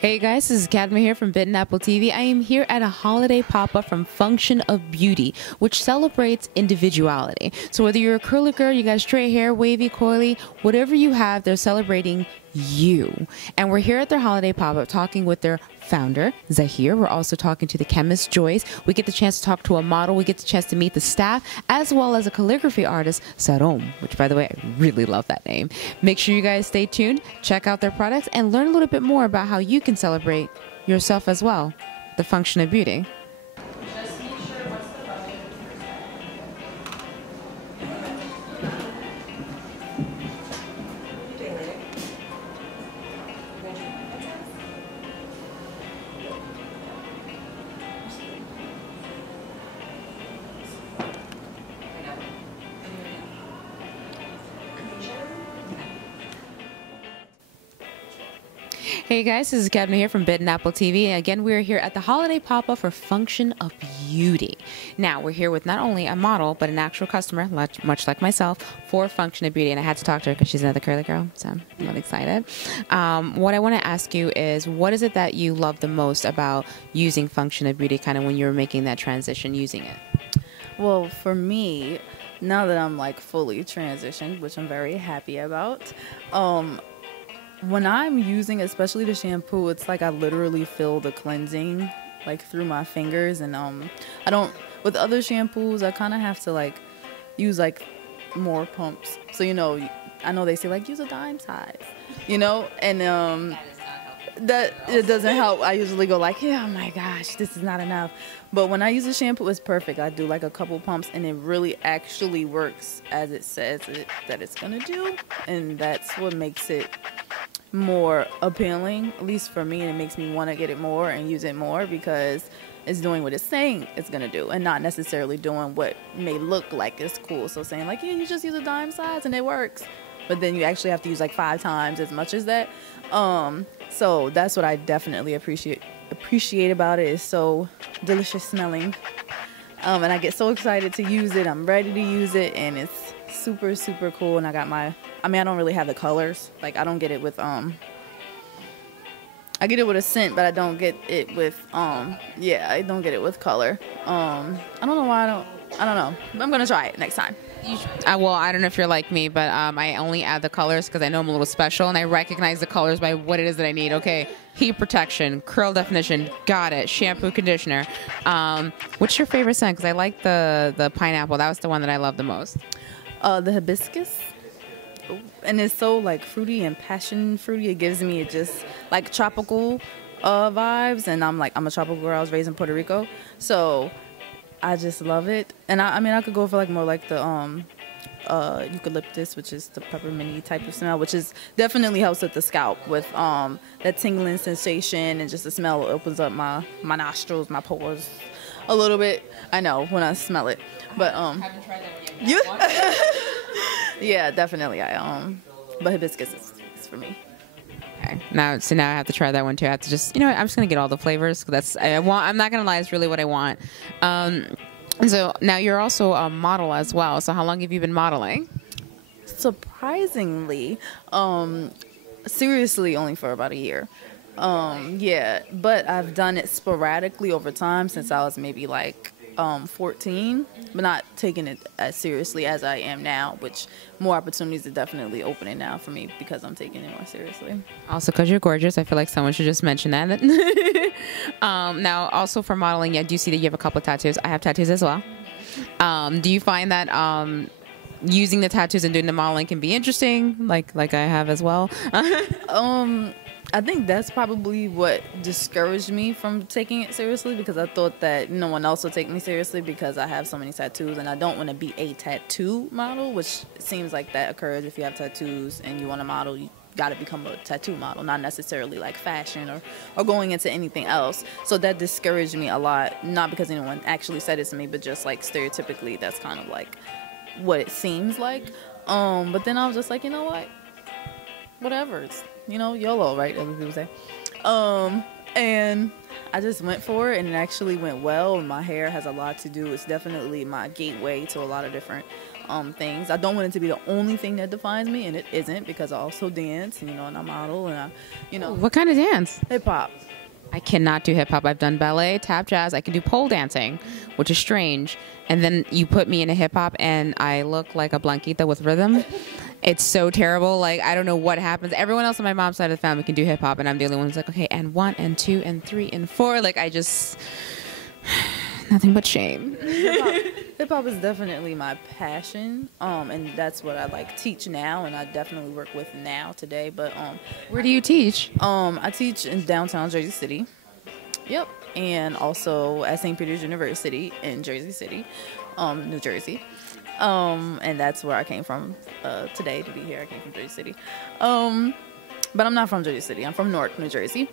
Hey guys, this is Cadma here from Bitten Apple TV. I am here at a holiday pop-up from Function of Beauty, which celebrates individuality. So whether you're a curly girl, you got straight hair, wavy, coily, whatever you have, they're celebrating you. And we're here at their holiday pop-up talking with their founder, Zahir. We're also talking to the chemist, Joyce. We get the chance to talk to a model. We get the chance to meet the staff, as well as a calligraphy artist, Sarom, which, by the way, I really love that name. Make sure you guys stay tuned, check out their products, and learn a little bit more about how you can celebrate yourself as well. The Function of Beauty. Hey guys, this is Cadma here from Bitten Apple TV. And again, we're here at the holiday pop-up for Function of Beauty. Now, we're here with not only a model, but an actual customer, much like myself, for Function of Beauty. And I had to talk to her because she's another curly girl, so I'm really excited. What I want to ask you is, what is it that you love the most about using Function of Beauty, kind of when you were making that transition using it? Well, for me, now that I'm like fully transitioned, which I'm very happy about, when I'm using especially the shampoo, it's like I literally feel the cleansing like through my fingers, and I don't, with other shampoos I kind of have to like use like more pumps, so you know, I know they say like use a dime size, you know, and that it doesn't help. I usually go like, yeah, oh my gosh, this is not enough. But when I use a shampoo, it's perfect. I do like a couple pumps and it really actually works as it says that it's gonna do, and that's what makes it more appealing, at least for me, and it makes me want to get it more and use it more because it's doing what it's saying it's gonna do and not necessarily doing what may look like it's cool. So saying like, yeah, you just use a dime size and it works, but then you actually have to use like 5 times as much as that. So that's what I definitely appreciate about it. It's so delicious smelling, and I get so excited to use it. I'm ready to use it, and it's super, super cool. And I got my, I mean, I don't really have the colors. Like, I don't get it with, I get it with a scent, but I don't get it with, yeah, I don't get it with color. I don't know why I don't know. I'm going to try it next time. Well, I don't know if you're like me, but I only add the colors because I know I'm a little special, and I recognize the colors by what it is that I need. Okay, heat protection, curl definition, got it. Shampoo, conditioner. What's your favorite scent? Because I like the pineapple. That was the one that I love the most. The hibiscus. And it's so like fruity and passion fruity. It gives me just like tropical vibes, and I'm a tropical girl. I was raised in Puerto Rico, so I just love it. And I mean, I could go for like more like the eucalyptus, which is the pepperminty type of smell, which is definitely helps with the scalp with that tingling sensation, and just the smell opens up my nostrils, my pores a little bit. I know when I smell it, but haven't tried that yet. yeah, definitely. But hibiscus is for me. Okay. Now I have to try that one too. I have to just, you know what, I'm just gonna get all the flavors. I'm not gonna lie, it's really what I want. So now you're also a model as well. So how long have you been modeling? Surprisingly, seriously, only for about a year. Yeah, but I've done it sporadically over time since I was maybe like 14, but not taking it as seriously as I am now, which more opportunities are definitely opening now for me because I'm taking it more seriously. Also because you're gorgeous. I feel like someone should just mention that. Now, also for modeling, yeah, I do see that you have a couple of tattoos. I have tattoos as well. Do you find that using the tattoos and doing the modeling can be interesting, like I have as well? I think that's probably what discouraged me from taking it seriously, because I thought that no one else would take me seriously because I have so many tattoos, and I don't want to be a tattoo model, which seems like that occurs if you have tattoos and you want to model. You got to become a tattoo model, not necessarily like fashion or going into anything else. So that discouraged me a lot, not because anyone actually said it to me, but just like stereotypically that's kind of like what it seems like. But then I was just like, you know what, whatever, it's, you know, YOLO, right? As people say. And I just went for it, and it actually went well. And my hair has a lot to do. It's definitely my gateway to a lot of different things. I don't want it to be the only thing that defines me, and it isn't, because I also dance, you know, and I model, and I, you know. What kind of dance? Hip hop. I cannot do hip hop. I've done ballet, tap, jazz. I can do pole dancing, which is strange. And then you put me in a hip hop and I look like a blanquita with rhythm. It's so terrible. Like, I don't know what happens. Everyone else on my mom's side of the family can do hip hop, and I'm the only one who's like, okay, and 1 and 2 and 3 and 4. Like, I just, nothing but shame. Hip hop is definitely my passion, and that's what I like teach now, and I definitely work with now today. But where do you teach? I teach in downtown Jersey City. Yep, and also at St. Peter's University in Jersey City, New Jersey. And that's where I came from today to be here. I came from Jersey City, but I'm not from Jersey City. I'm from Newark, New Jersey.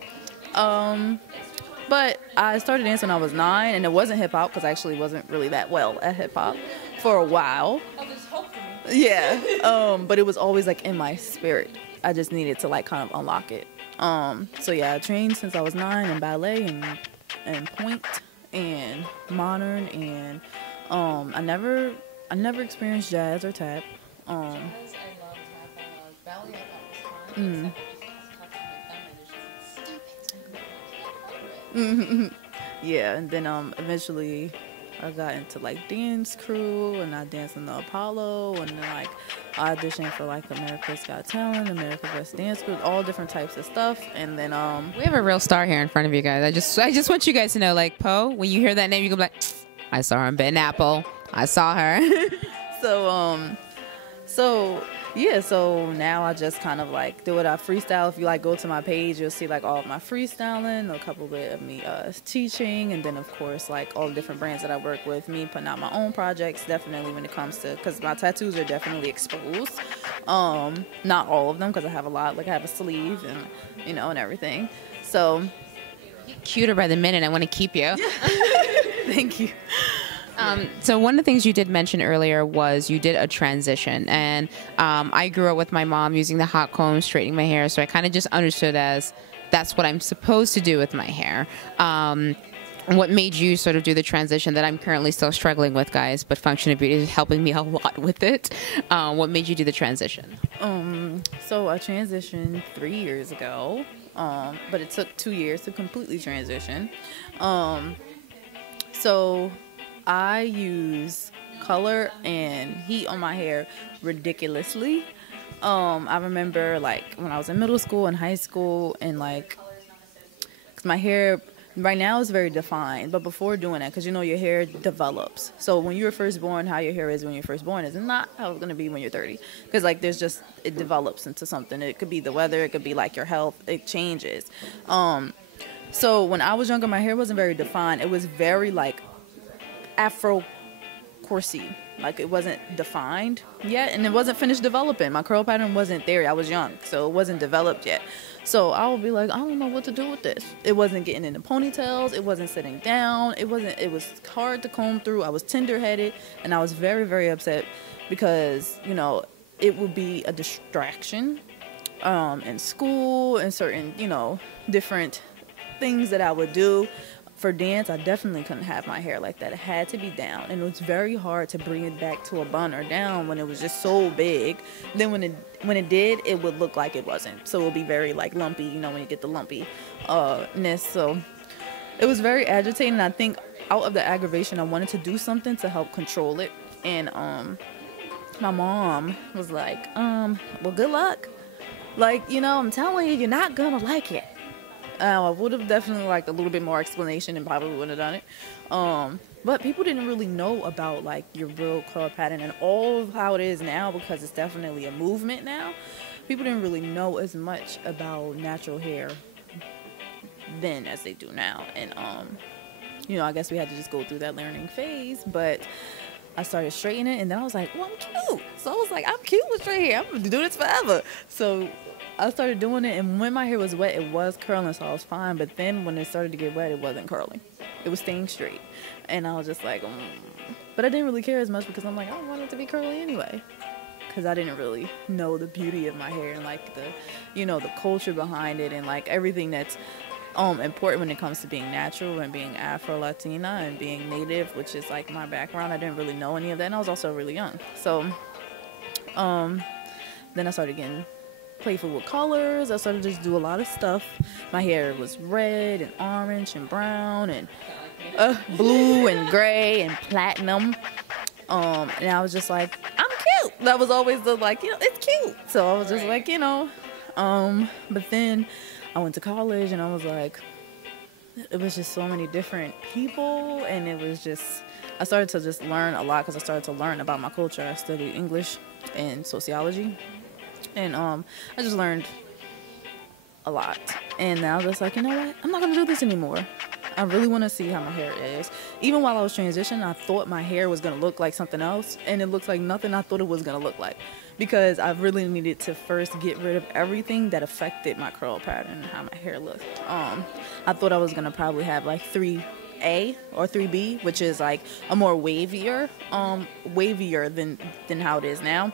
But I started dancing when I was 9, and it wasn't hip hop because I actually wasn't really that well at hip hop for a while. Oh, there's hope for me. Yeah. But it was always like in my spirit. I just needed to like kind of unlock it. So yeah, I trained since I was 9 in ballet and point and modern, and I never experienced jazz or tap. I love tap. Ballet, I thought was fun. Yeah, and then eventually I got into like dance crew, and I danced in the Apollo, and then like I auditioned for like America's Got Talent, America's Best Dance Group, all different types of stuff. And then we have a real star here in front of you guys. I just want you guys to know, like, Poe, when you hear that name, you can be like, I saw her in Bitten Apple. I saw her. So now I just kind of like do it. I freestyle. If you like go to my page, you'll see like all of my freestyling, a couple bit of me teaching, and then of course like all the different brands that I work with, me putting out my own projects. Definitely when it comes to, because my tattoos are definitely exposed. Not all of them, because I have a lot. Like I have a sleeve and you know and everything. So you're cuter by the minute. I want to keep you. Thank you. So one of the things you did mention earlier was you did a transition, and I grew up with my mom using the hot comb, straightening my hair, so I kind of just understood as that's what I'm supposed to do with my hair. What made you sort of do the transition that I'm currently still struggling with, guys, but Function of Beauty is helping me a lot with it. What made you do the transition? So I transitioned 3 years ago, but it took 2 years to completely transition. So I use color and heat on my hair ridiculously. I remember like when I was in middle school and high school, and like, cause my hair right now is very defined, but before doing that, cause you know your hair develops. So when you were first born, how your hair is when you're first born is not how it's gonna be when you're 30. Cause like it develops into something. It could be the weather, it could be like your health. It changes. So when I was younger, my hair wasn't very defined. It was very like Afro coursey, like it wasn't defined yet, and it wasn't finished developing. My curl pattern wasn't there. I was young, so it wasn't developed yet. So I would be like, I don't know what to do with this. It wasn't getting into ponytails. It wasn't sitting down. It was hard to comb through. I was tender-headed, and I was very, very upset because, you know, it would be a distraction in school and certain, you know, different things that I would do. For dance, I definitely couldn't have my hair like that. It had to be down, and it was very hard to bring it back to a bun or down when it was just so big. Then when it did, it would look like it wasn't. So it would be very like lumpy, you know, when you get the lumpiness. So it was very agitating. I think out of the aggravation, I wanted to do something to help control it. And my mom was like, well, good luck. Like, you know, I'm telling you, you're not gonna like it. I would have definitely liked a little bit more explanation and probably wouldn't have done it. But people didn't really know about like your real curl pattern and all of how it is now, because it's definitely a movement now. People didn't really know as much about natural hair then as they do now. And, you know, I guess we had to just go through that learning phase, but I started straightening it, and then I was like, well, I'm cute. So I was like, I'm cute with straight hair. I'm going to do this forever. So I started doing it, and when my hair was wet, it was curling, so I was fine. But then when it started to get wet, it wasn't curling. It was staying straight. And I was just like, But I didn't really care as much because I'm like, I don't want it to be curly anyway. Because I didn't really know the beauty of my hair and, like, the, you know, the culture behind it and, like, everything that's important when it comes to being natural and being Afro-Latina and being native, which is like my background. I didn't really know any of that, and I was also really young. So then I started getting playful with colors. I started to just do a lot of stuff. My hair was red and orange and brown and blue and gray and platinum. And I was just like, I'm cute. That was always the like, it's cute. So I was just like, but then I went to college and I was like, it was just so many different people, and it was just, I started to just learn a lot because I started to learn about my culture. I studied English and sociology, and I just learned a lot. And I was just like, you know what? I'm not going to do this anymore. I really want to see how my hair is. Even while I was transitioning, I thought my hair was going to look like something else, and it looks like nothing I thought it was going to look like, because I really needed to first get rid of everything that affected my curl pattern and how my hair looked. I thought I was going to probably have like 3A or 3B, which is like a more wavier than how it is now.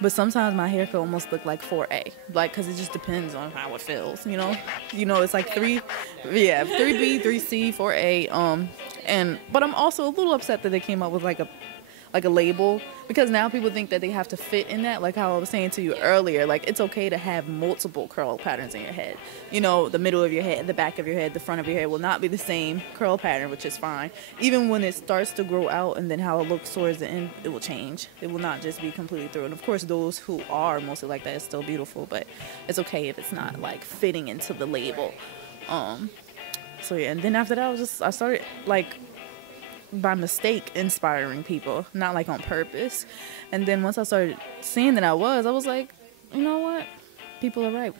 But sometimes my hair could almost look like 4A, like, because it just depends on how it feels, it's like 3B, 3C, 4A, but I'm also a little upset that they came up with like a label, because now people think that they have to fit in that, like how I was saying to you earlier, like it's okay to have multiple curl patterns in your head. The middle of your head, the back of your head, the front of your head will not be the same curl pattern, which is fine. Even when it starts to grow out and then how it looks towards the end, it will change. It will not just be completely through. And of course, those who are mostly like that is still beautiful, but it's okay if it's not like fitting into the label. So yeah, and then after that, I started like, by mistake, inspiring people, not like on purpose. And then once I started seeing that I was like, you know what, people are right,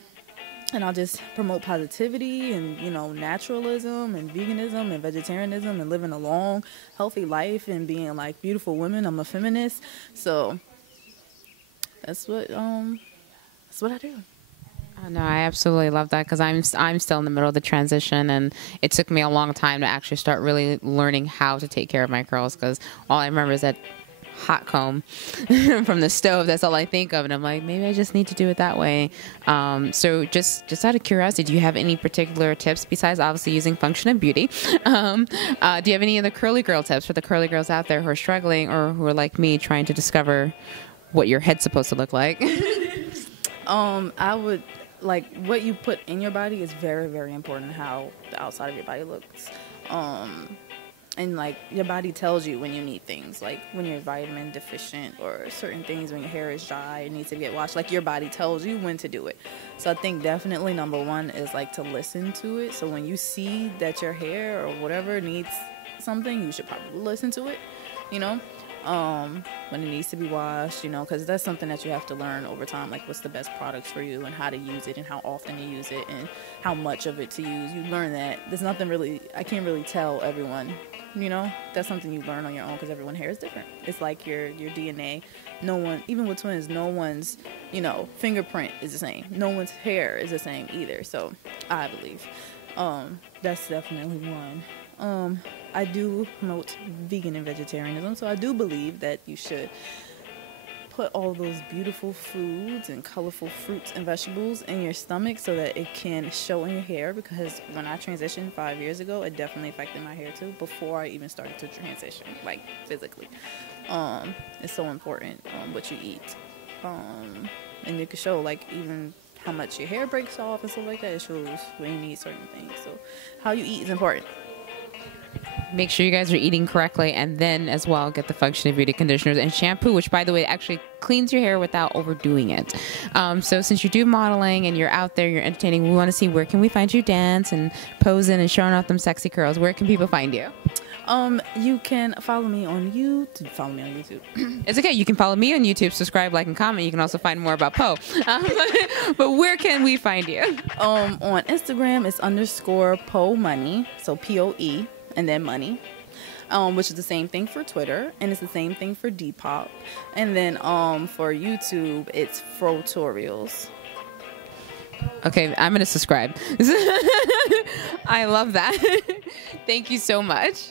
and I'll just promote positivity and naturalism and veganism and vegetarianism and living a long healthy life and being like beautiful women. I'm a feminist, so that's what I do. Oh, no, I absolutely love that, because I'm still in the middle of the transition, and it took me a long time to actually start really learning how to take care of my curls, because all I remember is that hot comb from the stove. That's all I think of, and I'm like, maybe I just need to do it that way. So just out of curiosity, do you have any particular tips besides obviously using Function of Beauty? Do you have any other curly girl tips for the curly girls out there who are struggling or who are like me trying to discover what your head's supposed to look like? I would, like, what you put in your body is very, very important, how the outside of your body looks. And like, your body tells you when you need things, like when you're vitamin deficient or certain things, when your hair is dry, it needs to get washed. Like, your body tells you when to do it. So I think definitely number one is like to listen to it. So when you see that your hair or whatever needs something, you should probably listen to it, when it needs to be washed, because that's something that you have to learn over time, like what's the best products for you and how to use it and how often to use it and how much of it to use. You learn that. There's nothing really, I can't really tell everyone, that's something you learn on your own, because everyone's hair is different. It's like your DNA. No one, even with twins, no one's, fingerprint is the same. No one's hair is the same either. So I believe, that's definitely one. I do promote vegan and vegetarianism, so I do believe that you should put all those beautiful foods and colorful fruits and vegetables in your stomach so that it can show in your hair, because when I transitioned 5 years ago, it definitely affected my hair too, before I even started to transition, like physically. It's so important what you eat. And it can show, like, even how much your hair breaks off and stuff like that. It shows when you need certain things. So how you eat is important. Make sure you guys are eating correctly, and then as well get the Function of Beauty conditioners and shampoo, which, by the way, actually cleans your hair without overdoing it. So since you do modeling and you're out there, you're entertaining, we want to see, where can we find you dance and posing and showing off them sexy curls? Where can people find you? You can follow me on YouTube. Follow me on YouTube. It's okay. You can follow me on YouTube, subscribe, like, and comment. You can also find more about Poe. But where can we find you? On Instagram, it's _PoeMoney, so POE and then money, which is the same thing for Twitter, and it's the same thing for Depop. And then for YouTube, it's Frotorials. Okay, I'm gonna subscribe. I love that. Thank you so much.